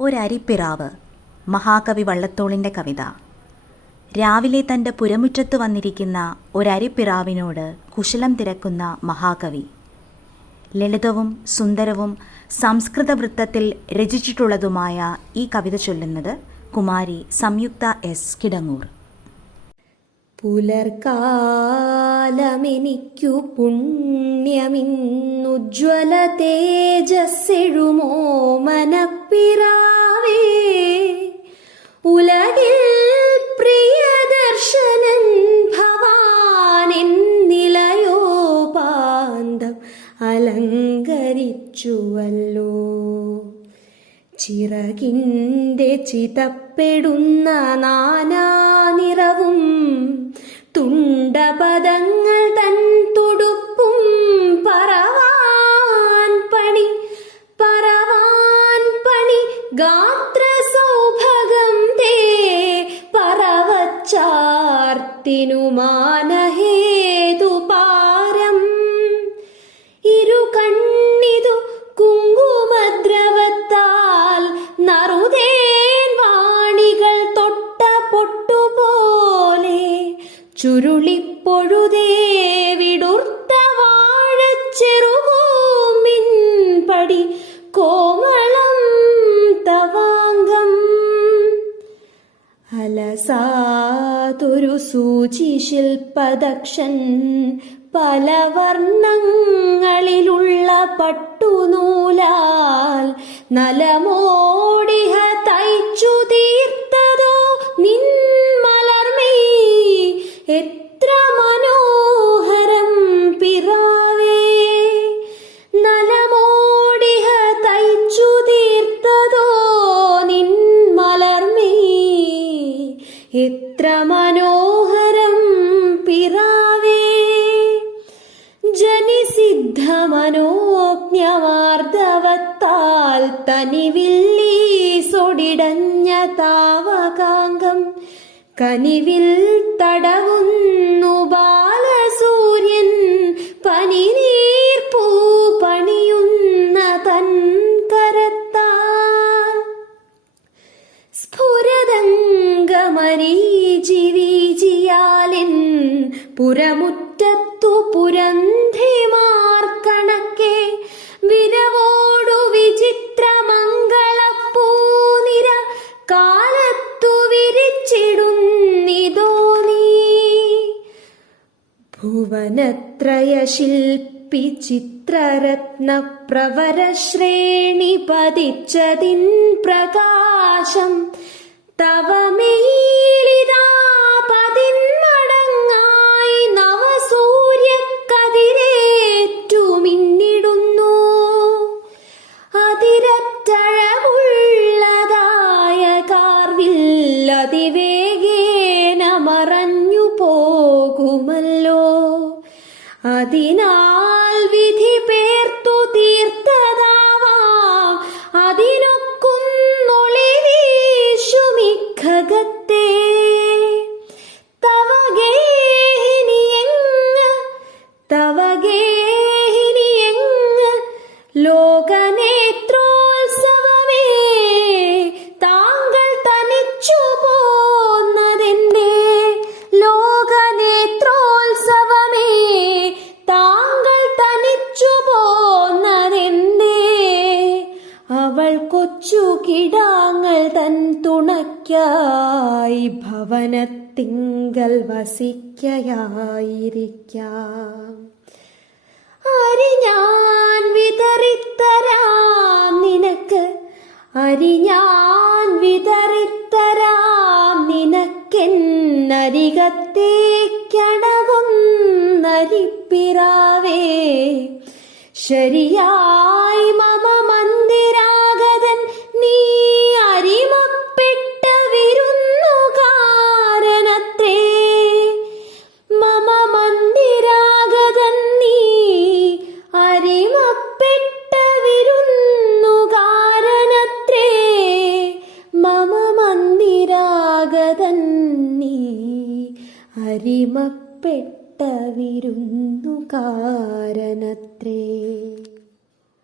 ഒരരിപ്പിറാവ്. മഹാകവി വള്ളത്തോളിന്റെ കവിത. രാവിലെ തന്റെ പുരമുറ്റത്ത് വന്നിരിക്കുന്ന ഒരരിപ്പിറാവിനോട് കുശലം തിരക്കുന്ന മഹാകവി. ലളിതവും സുന്ദരവും സംസ്കൃത വൃത്തത്തിൽ രചിച്ചിട്ടുള്ളതുമായ ഈ കവിത ചൊല്ലുന്നത് കുമാരി സംയുക്ത എസ് കിടങ്ങൂർ. പുലർക്കാലമെനിക്കു പുണ്യമിന്നുജ്വല തേജസ്സെഴുമോ മനപ്പിറാവേ? ഉലകിൽ ചിറകിന്റെ ചിതപ്പെടുന്ന നാനാനിറവും തുണ്ടപദങ്ങൾ തൻ തുടുപ്പും പറവാൻ പണി പറവാൻ പണി ഗാത്ര സൗഭഗം തേ പറവച്ചാർത്തിനു മാനഹേതു അലസാതൊരു സൂചി ശില്പദക്ഷൻ പല വർണങ്ങളിലുള്ള പട്ടുനൂലാൽ നലമോടിഹ എത്ര മനോഹരം പിറാവേ. ജനിസിദ്ധ മനോജ്ഞമാർദ്ദവത്താൽ തനിവില്ലീ സൊടിടഞ്ഞ താവകാംഗം. കനിവിൽ തടവുന്നു പുരമുറ്റത്തു പുരന്ധിമാർക്കണക്കെ വിരവോടു വിചിത്ര മംഗളപ്പൂനിര കാലത്തു വിരിച്ചിടുന്നിതോ നീ. ഭുവനത്രയ ശില്പി ചിത്രരത്ന പ്രവരശ്രേണി പതിച്ചതിൻ പ്രകാശം. തവ வாழ்வி തുണയ്ക്കായി ഭവനത്തിങ്കൽ വസിക്കയായിരിക്കാം. അരി ഞാൻ വിതറിത്തരാം നിനക്ക്. അരി ഞാൻ വിതറിത്തരാം നിനക്കെന്നരികത്തേക്കണകും നരിപ്പിറാവേ ശരിയായി മമ മന്ദിരാഗതൻ അരിമപ്പെട്ട വിരുന്നുകാരനത്രേ.